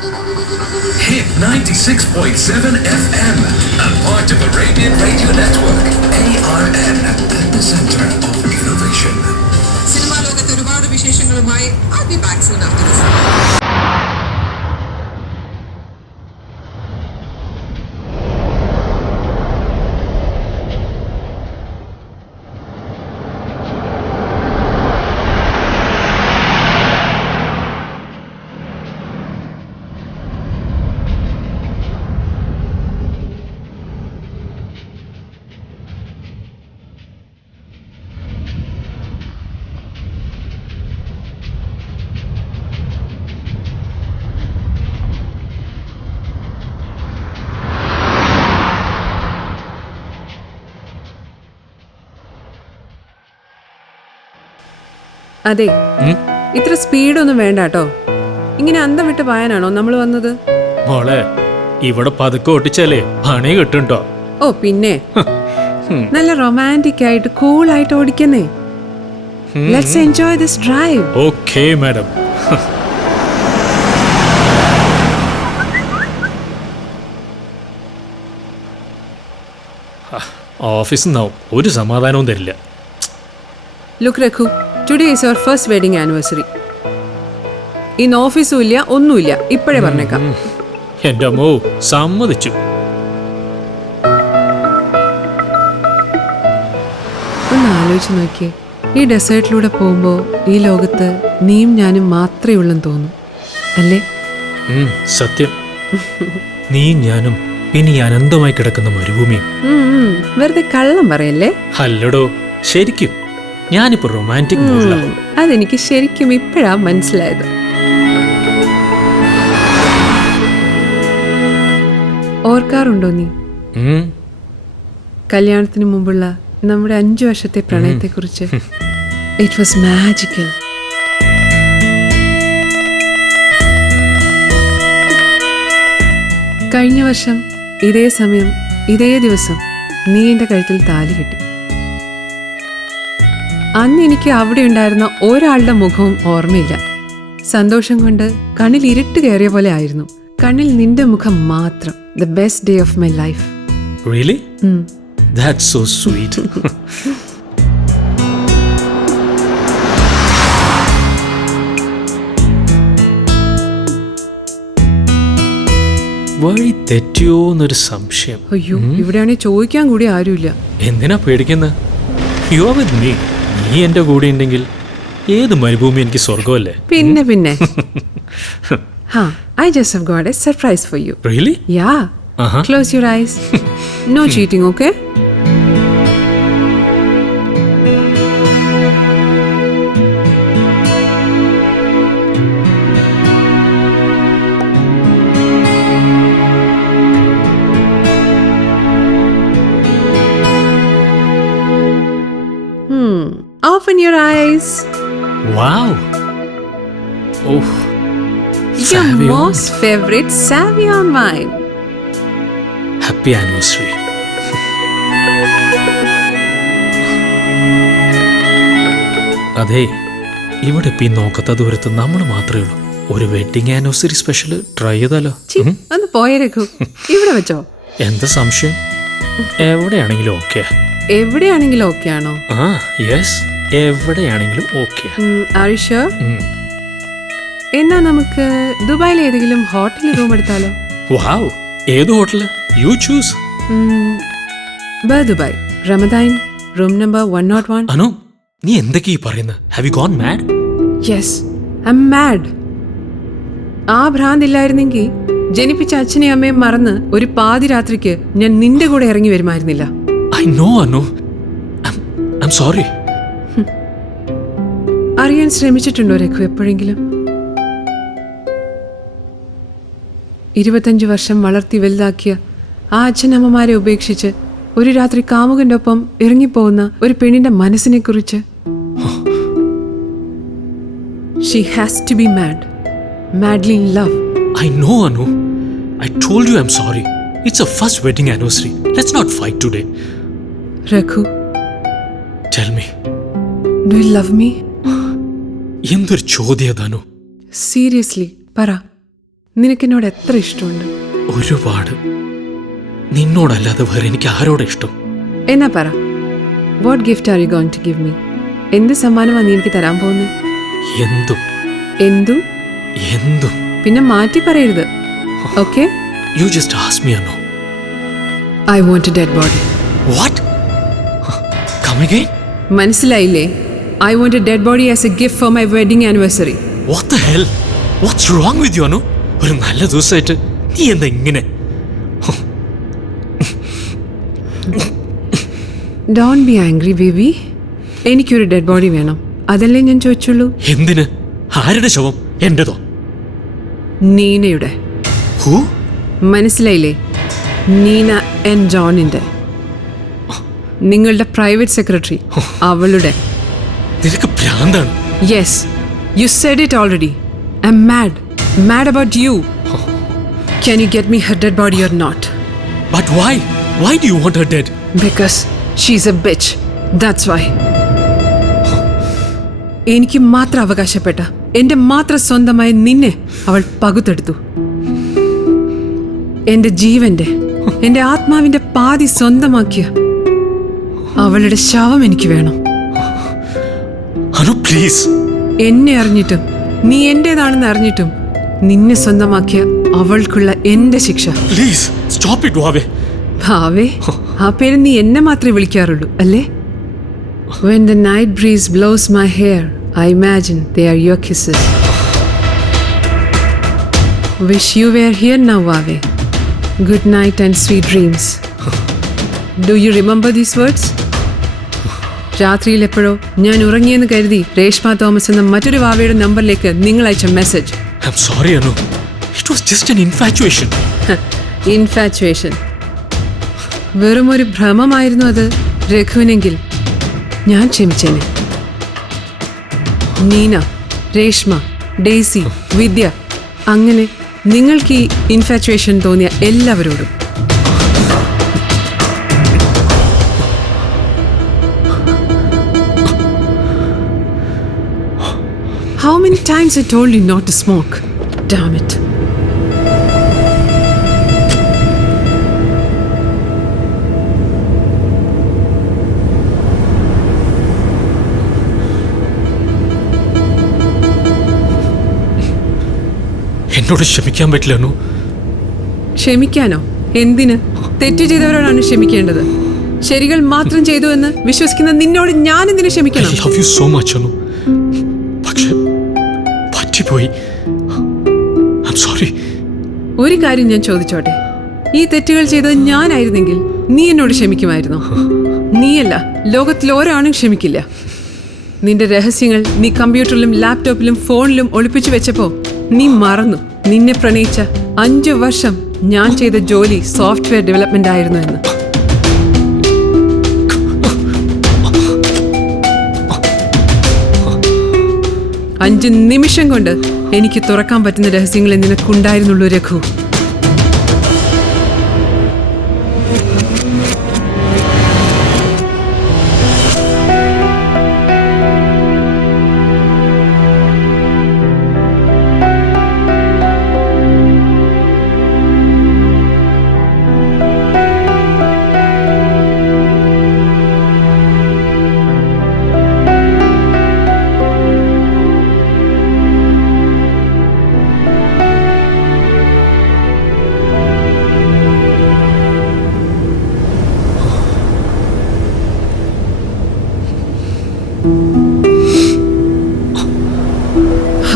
Hit 96.7 FM, a part of Arabian Radio Network. ARN, at the center of innovation. Cinema ലോകത്തെ ഒരുപാട് വിശേഷങ്ങളുമായി I'll be back soon after this. അതെ, ഇത്ര സ്പീഡൊന്നും വേണ്ട കേട്ടോ. ഇങ്ങനെ അന്തം വിട്ട് പായാനാണോ നമ്മൾ വന്നത്? മോളെ, ഇവിടെ പതുക്കെ ഒട്ടിച്ചാലേ പണി കിട്ടുണ്ടോ? ഓ പിന്നെ, നല്ല റൊമാൻറ്റിക് ആയിട്ട് കൂളായിട്ട് ഓടിക്കുന്നേ. Let's enjoy this drive. Okay madam. ഓഫീസിൽ നിന്നാവും ഒരു സമാധാനവും തരില്ല. Look Raghu, today is your first wedding anniversary. ഇന്ന് ഓഫീസും ഇല്ല, ഒന്നുമില്ല. ഇപ്പോഴേ പറഞ്ഞേക്കാം. എന്റെ അമ്മോ, സമ്മതിച്ചു. ഒന്ന് ആലോചിച്ച് നോക്കിയേ, ഈ ഡെസേർട്ടിലൂടെ പോകുമ്പോൾ ഈ ലോകത്ത് നീയും ഞാനും മാത്രമേ ഉള്ളെന്ന് തോന്നും, അല്ലേ? സത്യം. നീയും ഞാനും പിന്നെ ഈ അനന്തമായി കിടക്കുന്ന മരുഭൂമിയും. വെറുതെ കള്ളം പറയല്ലേ. അല്ലടോ, ശരിക്കും ഞാനിപ്പോ റൊമാൻറ്റിക് മൂഡിലാണ്. അതെനിക്ക് ശരിക്കും ഇപ്പോഴാ മനസ്സിലായത്. ഓർക്കാറുണ്ടോ നീ കല്യാണത്തിന് മുമ്പുള്ള നമ്മുടെ 5 വർഷത്തെ പ്രണയത്തെക്കുറിച്ച്? It was magical. കഴിഞ്ഞ വർഷം ഇതേ സമയം ഇതേ ദിവസം നീ എൻ്റെ കഴുത്തിൽ താലി കെട്ടി. അന്ന് എനിക്ക് അവിടെ ഉണ്ടായിരുന്ന ഒരാളുടെ മുഖവും ഓർമ്മയില്ല. സന്തോഷം കൊണ്ട് കണ്ണിൽ ഇരുട്ട് കയറിയ പോലെ ആയിരുന്നു. കണ്ണിൽ നിന്റെ മുഖം മാത്രം. The best day of my life. Really? That's so sweet. വഴി തെറ്റിയോന്നൊരു സംശയം. അയ്യോ, ഇവിടെയാണെങ്കിൽ ചോദിക്കാൻ കൂടി ആരുമില്ല. എന്തിനാ പേടിക്കുന്നത്? You are with me. നീ എന്റെ കൂടെ ഉണ്ടെങ്കിൽ ഏത് മരുഭൂമി എനിക്ക് സ്വർഗമല്ലേ. പിന്നെ I just have got a surprise for you. Really? Yeah. Close your eyes. No cheating, okay? Open your eyes. Wow. Oh. Your most favorite Savion wine. Happy anniversary. അതെ, ഇവിടെ ഇപ്പം ഈ നോക്കത്ത ദൂരത്ത് നമ്മൾ മാത്രമേ ഉള്ളൂ. ഒരു വെഡിങ് ആനിവേഴ്സറി സ്പെഷ്യൽ ട്രൈ ചെയ്താലോ? ഒന്ന് പോയ രഘു, ഇവിടെ വെച്ചോ. എന്താ സംശയം? എവിടെയാണെങ്കിലും ഓക്കെ. എവിടെയാണെങ്കിലും ഓക്കെ ആണോ? യെസ്, എവിടെയാണെങ്കിലും ഓക്കെ. Are you sure? എന്നാ നമുക്ക് ദുബായിൽ ഏതെങ്കിലും ഹോട്ടലിൽ റൂം എടുത്താലോ? വാവ്, ഏത് hotel? You choose. Dubai Ramadan room number 101. Anu, നീ എന്തൊക്കെയാ പറയുന്നത്? Have you gone mad? Yes, I am mad. ആ ഭ്രാന്തില്ലായിരുന്നെങ്കിൽ ജനിപ്പിച്ച അച്ഛനെയും അമ്മയും മറന്ന് ഒരു പാതിരാത്രിക്ക് ഞാൻ നിന്റെ കൂടെ ഇറങ്ങി വരുമായിരുന്നില്ല. I know Anu, I am sorry. അറിയാൻ ശ്രമിച്ചിട്ടുണ്ടോ രഘു എപ്പോഴെങ്കിലും? 25 വർഷം വളർത്തി വലുതാക്കിയ ആ അച്ഛനമ്മമാരെ ഉപേക്ഷിച്ച് ഒരു രാത്രി കാമുകന്റെ ഒപ്പം ഇറങ്ങിപ്പോകുന്ന ഒരു പെണ്ണിന്റെ മനസ്സിനെ കുറിച്ച്? She has to be mad. Madly in love. I know, Anu. I told you I'm sorry. It's our first wedding anniversary. Let's not fight today. Raghu. Tell me. Do you love me? എന്തൊരു ചോദ്യം, Anu. Seriously, പറ. നിനക്കെന്നോട് എത്ര ഇഷ്ടമുണ്ട്? ഒരുപാട്. നിന്നോടല്ലാതെ വേറെ എനിക്ക് ആരോടെ ഇഷ്ടം? എന്നാ പറ, what gift are you going to give me? എന്ത് സമ്മാനമാണ് നീ എനിക്ക് തരാൻ പോകുന്നത്? എന്തും എന്തും? എന്തും. പിന്നെ മാറ്റി പറയരുത്, okay? You just asked me, Anu. I want a dead body. What? Come again? മനസ്സിലായില്ലേ? I want a dead body as a gift for my wedding anniversary. What the hell? What's wrong with you, Anu? ഒരു നല്ല ദിവസമായിട്ട് നീ എന്താ ഇങ്ങനെ? Don't be angry, baby. എനിക്കൊരു dead body വേണം, അതല്ലേ ഞാൻ ചോദിച്ചുള്ളൂ. എന്തിന്? ആരുടെ ശവം? എന്റേതോ? നീനയുടെ. Who? മനസ്സിലായില്ലേ? നീന ആൻഡ് ജോണിന്റെ, നിങ്ങളുടെ പ്രൈവറ്റ് സെക്രട്ടറി, അവളുടെ. നിനക്ക് ഭ്രാന്താണ്. Yes, you said it already. I'm mad about you. Can you get me her dead body or not? But why? Why do you want her dead? Because she's a bitch. That's why. എനിക്ക് മാത്രം അവകാശപ്പെട്ട, എന്റെ മാത്രം സ്വന്തമായ നിന്നെ അവൾ പകുത്തെടുത്തു. എന്റെ ജീവന്റെ, എന്റെ ആത്മാവിന്റെ പാതി സ്വന്തമാക്കിയ അവളുടെ ശവം എനിക്ക് വേണം. Anu, please. എന്നെ അറിഞ്ഞിട്ടും നീ എന്റേതാണെന്ന് അറിഞ്ഞിട്ടും നിന്നെ സ്വന്തമാക്കിയ അവൾക്കുള്ള എന്റെ ശിക്ഷ. Please stop it, Vaave. ഭാവേ, ആ പേര് നീ എന്നെ മാത്രമേ വിളിക്കാറുള്ളൂ അല്ലേ? When the night breeze blows my hair, I imagine they are your kisses. Wish you were here now, Vaave. Good night and sweet dreams. Do you remember these words? രാത്രിയിൽ എപ്പോഴോ ഞാൻ ഉറങ്ങിയെന്ന് കരുതി രേഷ്മ തോമസ് എന്ന മറ്റൊരു വാവയുടെ നമ്പറിലേക്ക് നിങ്ങൾ അയച്ച message. I'm sorry, Anu. It was just an infatuation. Infatuation. വെറും ഒരു ഭ്രമമായിരുന്നു അത് രഘുവിനെങ്കിൽ ഞാൻ ക്ഷമിച്ചേനെ. നീന, രേഷ്മ, ഡെയ്സി, വിദ്യ, അങ്ങനെ നിങ്ങൾക്ക് ഈ ഇൻഫാച്വേഷൻ തോന്നിയ എല്ലാവരോടും. How many times I told you not to smoke? Damn it. എന്നോട് ക്ഷമിക്കാൻ പറ്റില്ല, Anu. ക്ഷമിക്കാനോ? എന്തിന്? തെറ്റ് ചെയ്തവരോടാണ് ക്ഷമിക്കേണ്ടത്. ശരികൾ മാത്രം ചെയ്തു എന്ന് വിശ്വസിക്കുന്ന നിന്നോട് ഞാൻ എന്തിനു ക്ഷമിക്കണം? I love you so much, Anu. പക്ഷേ പറ്റിപ്പോയി. I'm sorry. ഒരു കാര്യം ഞാൻ ചോദിച്ചോട്ടെ, ഈ തെറ്റുകൾ ചെയ്തത് ഞാനായിരുന്നെങ്കിൽ നീ എന്നോട് ക്ഷമിക്കുമായിരുന്നോ? നീയല്ല, ലോകത്തിൽ ഒരാളും ക്ഷമിക്കില്ല. നിന്റെ രഹസ്യങ്ങൾ നീ കമ്പ്യൂട്ടറിലും ലാപ്ടോപ്പിലും ഫോണിലും ഒളിപ്പിച്ചു വെച്ചപ്പോ നീ മറന്നു നിന്നെ പ്രണയിച്ച 5 വർഷം ഞാൻ ചെയ്ത ജോലി സോഫ്റ്റ്വെയർ ഡെവലപ്മെന്റ് ആയിരുന്നു എന്ന്. 5 നിമിഷം കൊണ്ട് എനിക്ക് തുറക്കാൻ പറ്റുന്ന രഹസ്യങ്ങളെ നിനക്കുണ്ടായിരുന്നുള്ളൂ രഘു.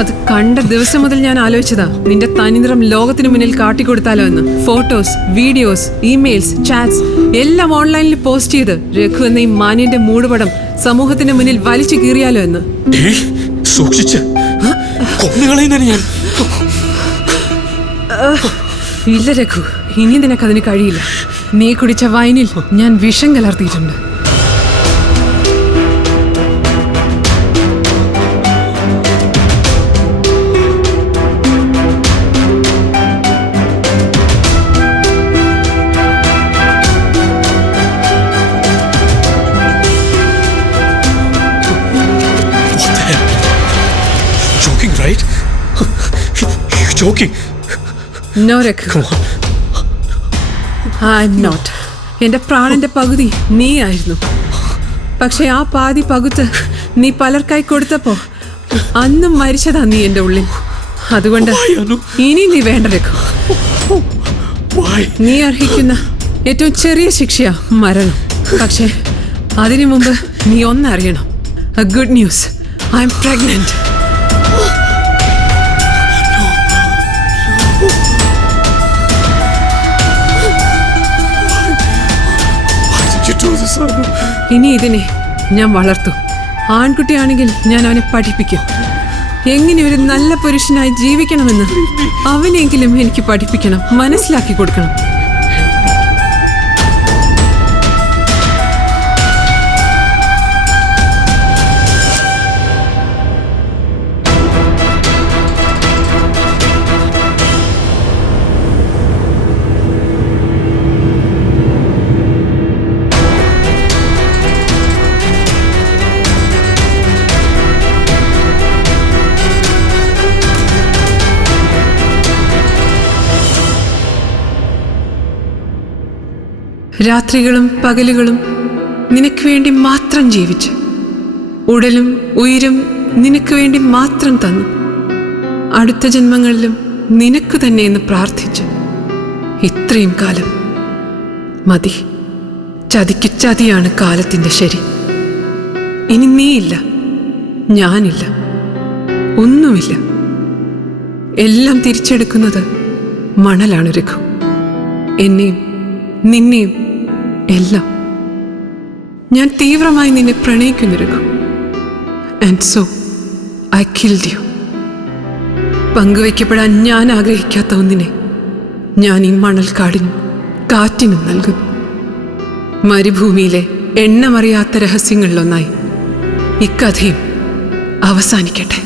അത് കണ്ട ദിവസം മുതൽ ഞാൻ ആലോചിച്ചതാ, നിന്റെ തനിനിറം ലോകത്തിന് മുന്നിൽ കാട്ടിക്കൊടുത്താലോ എന്ന്. ഫോട്ടോസ്, വീഡിയോസ്, ഇമെയിൽസ്, ചാറ്റ്സ് എല്ലാം ഓൺലൈനിൽ പോസ്റ്റ് ചെയ്ത് രഘു എന്ന ഈ മാന്യന്റെ മൂടുപടം സമൂഹത്തിന്റെ മുന്നിൽ വലിച്ചു കീറിയാലോ എന്ന്. ഇല്ല രഘു, ഇനി നിനക്കതിന് കഴിയില്ല. നീ കുടിച്ച വൈനിൽ ഞാൻ വിഷം കലർത്തിയിട്ടുണ്ട്. Right? You're joking. No Raghu, I am not. എൻ്റെ പ്രാണന്റെ പകുതി നീ ആയിരുന്നു. പക്ഷെ ആ പാതി പകുത്ത് നീ പലർക്കായി കൊടുത്തപ്പോ അന്നും മരിച്ചതാ നീ എൻ്റെ ഉള്ളിൽ. അതുകൊണ്ട് ഇനി നീ വേണ്ട രഘു. നീ അർഹിക്കുന്ന ഏറ്റവും ചെറിയ ശിക്ഷയാ മരണം. പക്ഷെ അതിനു മുമ്പ് നീ ഒന്നറിയണം. A good news. I'm pregnant. ഇനി ഇതിനെ ഞാൻ വളർത്തും. ആൺകുട്ടിയാണെങ്കിൽ ഞാൻ അവനെ പഠിപ്പിക്കും. എങ്ങനെ ഒരു നല്ല പുരുഷനായി ജീവിക്കണമെന്ന് അവനെങ്കിലും എനിക്ക് പഠിപ്പിക്കണം, മനസ്സിലാക്കി കൊടുക്കണം. രാത്രികളും പകലുകളും നിനക്ക് വേണ്ടി മാത്രം ജീവിച്ച്, ഉടലും ഉയിരും നിനക്ക് വേണ്ടി മാത്രം തന്നു, അടുത്ത ജന്മങ്ങളിലും നിനക്ക് തന്നെ എന്ന് പ്രാർത്ഥിച്ച് ഇത്രയും കാലം മതി. ചതിക്ക് ചതിയാണ് കാലത്തിൻ്റെ ശരി. ഇനി നീയില്ല, ഞാനില്ല, ഒന്നുമില്ല. എല്ലാം തിരിച്ചെടുക്കുന്നത് മണലാണ് രഘു. എന്നെയും നിന്നെയും എല്ലാം. ഞാൻ തീവ്രമായി നിന്നെ പ്രണയിക്കുന്നു Raghu. And so I killed you. പങ്കുവയ്ക്കപ്പെടാൻ ഞാൻ ആഗ്രഹിക്കാത്ത ഒന്നിനെ ഞാൻ ഈ മണൽക്കാടിനും കാറ്റിനും നൽകുന്നു. മരുഭൂമിയിലെ എണ്ണമറിയാത്ത രഹസ്യങ്ങളിലൊന്നായി ഇക്കഥയും അവസാനിക്കട്ടെ.